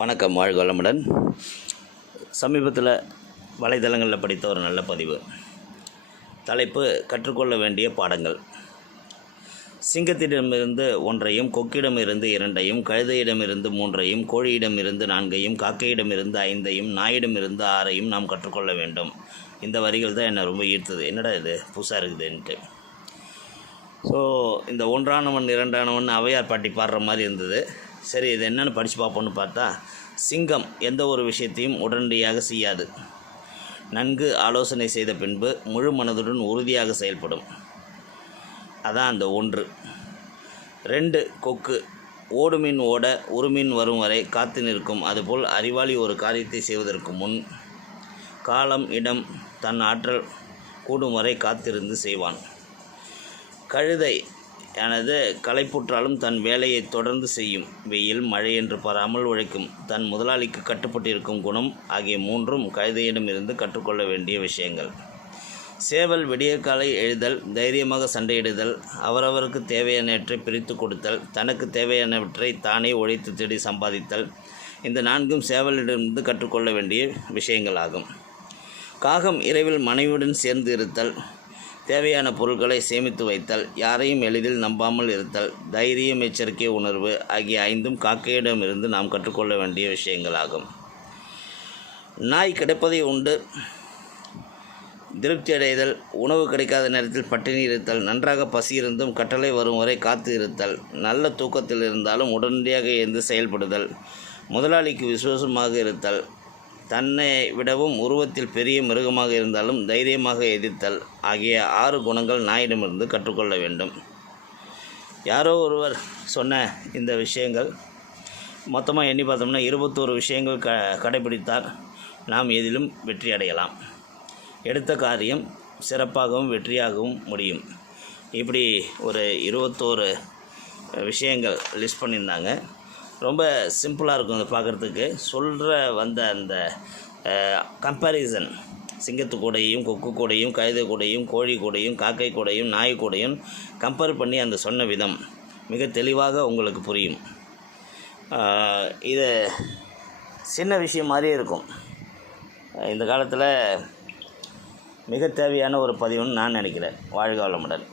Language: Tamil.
வணக்கம் வாழ்க வளமுடன். சமீபத்தில் வலைதளங்களில் படித்த ஒரு நல்ல பதிவு. தலைப்பு கற்றுக்கொள்ள வேண்டிய பாடங்கள். சிங்கத்திடமிருந்து ஒன்றையும் கொக்கிடமிருந்து இரண்டையும் கழுதையிடமிருந்து மூன்றையும் கோழியிடமிருந்து நான்கையும் காக்கையிடமிருந்து ஐந்தையும் நாயிடமிருந்து ஆறையும் நாம் கற்றுக்கொள்ள வேண்டும். இந்த வரிகள் தான் என்னை ரொம்ப ஈர்த்தது. என்னடா இது? புதுசாக இருக்குதுன்ட்டு. ஸோ இந்த ஒன்றானவன் இரண்டானவன் அவையார் பாட்டி பாடுற மாதிரி இருந்தது. சரி இது என்னென்னு படித்து பார்ப்போம்னு பார்த்தா சிங்கம் எந்த ஒரு விஷயத்தையும் உடனடியாக செய்யாது. நன்கு ஆலோசனை செய்த பின்பு முழு மனதுடன் உறுதியாக செயல்படும். அதான் அந்த ஒன்று. ரெண்டு கொக்கு. ஓடுமீன் ஓட உருமீன் வரும் வரை காத்து நிற்கும். அதுபோல் அறிவாளி ஒரு காரியத்தை செய்வதற்கு முன் காலம் இடம் தன் ஆற்றல் கூடும் வரை காத்திருந்து செய்வான். கழுதை எனது களைப்புற்றாலும் தன் வேலையை தொடர்ந்து செய்யும். வெயில் மழை என்று பாராமல் உழைக்கும். தன் முதலாளிக்கு கட்டுப்பட்டிருக்கும் குணம் ஆகிய மூன்றும் கழுதையிடமிருந்து கற்றுக்கொள்ள வேண்டிய விஷயங்கள். சேவல் விடியற்காலை எழுதல் தைரியமாக சண்டையிடுதல் அவரவருக்கு தேவையானவற்றை பிரித்து கொடுத்தல் தனக்கு தேவையானவற்றை தானே உழைத்து தேடி சம்பாதித்தல் இந்த நான்கும் சேவலிடமிருந்து கற்றுக்கொள்ள வேண்டிய விஷயங்களாகும் காகம் இரவில் மனைவியுடன் சேர்ந்து இருத்தல் தேவையான பொருட்களை சேமித்து வைத்தல் யாரையும் எளிதில் நம்பாமல் இருத்தல் தைரியம் எச்சரிக்கை உணர்வு ஆகிய ஐந்தும் காக்கையிடமிருந்து நாம் கற்றுக்கொள்ள வேண்டிய விஷயங்களாகும். நாய் கிடைப்பதை உண்டு திருப்தி அடைதல் உணவு கிடைக்காத நேரத்தில் பட்டினி இருத்தல் நன்றாக பசி இருந்தும் கட்டளை வரும் வரை காத்து இருத்தல் நல்ல தூக்கத்தில் இருந்தாலும் உடனடியாக எழுந்து செயல்படுதல் முதலாளிக்கு விசுவாசமாக இருத்தல் தன்னை விடவும் உருவத்தில் பெரிய மிருகமாக இருந்தாலும் தைரியமாக எதிர்த்தல் ஆகிய ஆறு குணங்கள் நாயிடமிருந்து கற்றுக்கொள்ள வேண்டும். யாரோ ஒருவர் சொன்ன இந்த விஷயங்கள் மொத்தமாக எண்ணி பார்த்தோம்னா இருபத்தோரு விஷயங்கள் க கடைபிடித்தால் நாம் எதிலும் வெற்றி அடையலாம். எடுத்த காரியம் சிறப்பாகவும் வெற்றியாகவும் முடியும். இப்படி ஒரு இருபத்தோரு விஷயங்கள் லிஸ்ட் பண்ணியிருந்தாங்க. ரொம்ப சிம்பிளாக இருக்கும் அதை பார்க்குறதுக்கு. சொல்கிற வந்த அந்த கம்பேரிசன் சிங்கத்து கூடையும் கொக்கு கூடையும் கழுதை கூடையும் கோழி கூடையும் காக்கை கூடையும் நாய் கூடையும் கம்பேர் பண்ணி அந்த சொன்ன விதம். மிக தெளிவாக உங்களுக்கு புரியும். இது சின்ன விஷயம் மாதிரியே இருக்கும். இந்த காலத்தில் மிக தேவையான ஒரு பதிவுன்னு நான் நினைக்கிறேன். வாழ்க வளமுடன்.